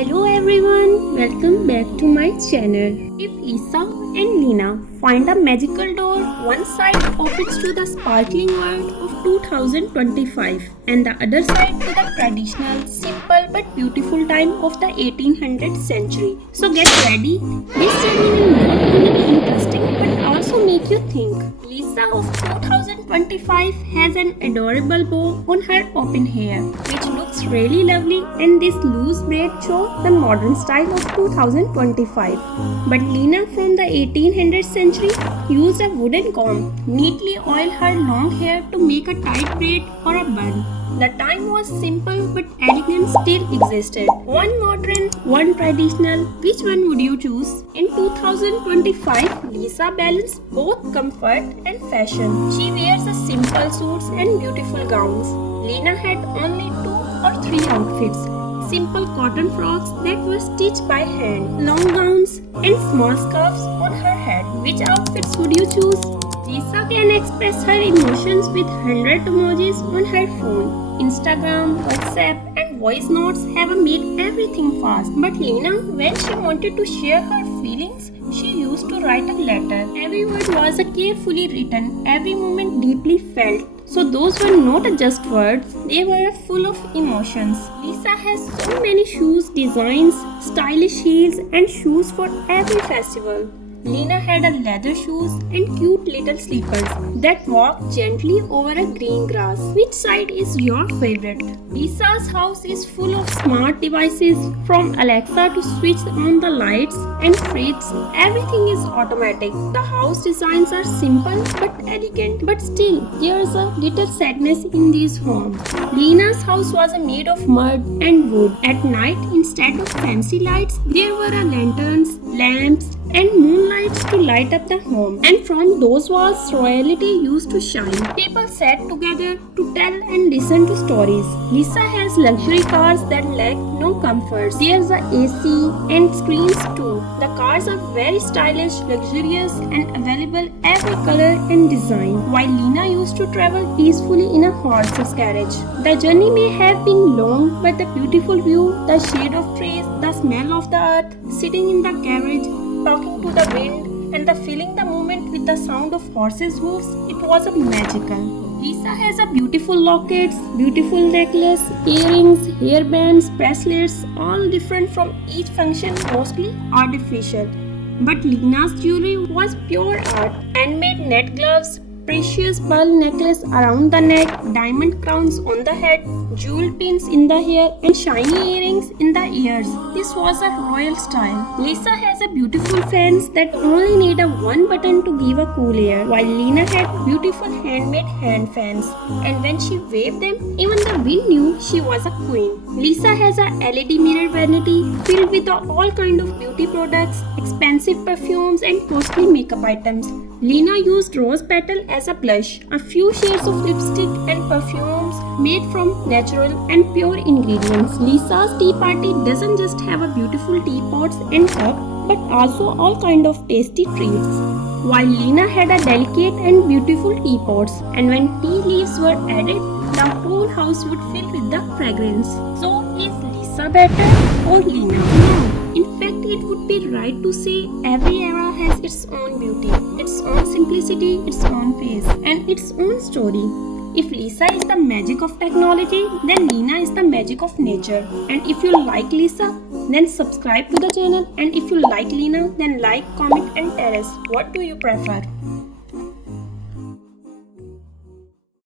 Hello everyone, welcome back to my channel. If Lisa and Lina find a magical door, one side opens to the sparkling world of 2025 and the other side to the traditional, simple but beautiful time of the 1800th century. So get ready, this journey will not only be interesting but also make you think. Lisa of 2025 has an adorable bow on her open hair, which looks really lovely, and this loose braid show the modern style of 2025. But Lina from the 1800th century used a wooden comb, neatly oiled her long hair to make a tight braid or a bun. The time was simple but elegance still existed. One modern, one traditional. Which one would you choose? In 2025, Lisa balanced both comfort and fashion. She wears a simple suits and beautiful gowns. Lina had only 2 or 3 outfits. Simple cotton frocks that were stitched by hand, long gowns and small scarves on her head. Which outfits would you choose? Lisa can express her emotions with 100 emojis on her phone. Instagram, WhatsApp and voice notes have made everything fast. But Lina, when she wanted to share her feelings, she used to write a letter. Every word was carefully written, every moment deeply felt. So those were not just words, they were full of emotions. Lisa has so many shoes, designs, stylish heels and shoes for every festival. Lina had a leather shoes and cute little slippers that walked gently over a green grass. Which side is your favorite? Lisa's house is full of smart devices, from Alexa to switch on the lights and fridge. Everything is automatic. The house designs are simple but elegant. But still, there's a little sadness in these homes. Lina's house was made of mud and wood. At night, instead of fancy lights, there were lanterns, lamps, and moonlights to light up the home. And from those walls, royalty used to shine. People sat together to tell and listen to stories. Lisa has luxury cars that lack no comforts. There's a AC and screens too. The cars are very stylish, luxurious, and available every color and design. While Lina used to travel peacefully in a horse's carriage. The journey may have been long, but the beautiful view, the shade of trees, the smell of the earth, sitting in the carriage, talking to the wind and feeling the moment with the sound of horses' hooves, it was magical. Lisa has a beautiful lockets, beautiful necklace, earrings, hairbands, bracelets, all different from each function, mostly artificial. But Lina's jewelry was pure art, handmade net gloves, precious pearl necklace around the neck, diamond crowns on the head, jewel pins in the hair and shiny earrings in the ears. This was a royal style. Lisa has a beautiful fans that only need a one button to give a cool air, while Lina had beautiful handmade hand fans, and when she waved them, even the wind knew she was a queen. Lisa has a LED mirror vanity filled with all kind of beauty products, expensive perfumes and costly makeup items. Lina used rose petal as a blush, a few shades of lipstick and perfumes made from natural and pure ingredients. Lisa's tea party doesn't just have a beautiful teapots and cup, but also all kind of tasty treats. While Lina had a delicate and beautiful teapots, and when tea leaves were added, the whole house would fill with the fragrance. So is Lisa better or Lina? No. In fact, it would be right to say every era has its own beauty, its own simplicity, its own face, and its own story. If Lisa is the magic of technology, then Lina is the magic of nature. And if you like Lisa, then subscribe to the channel. And if you like Lina, then like, comment and tell us what do you prefer.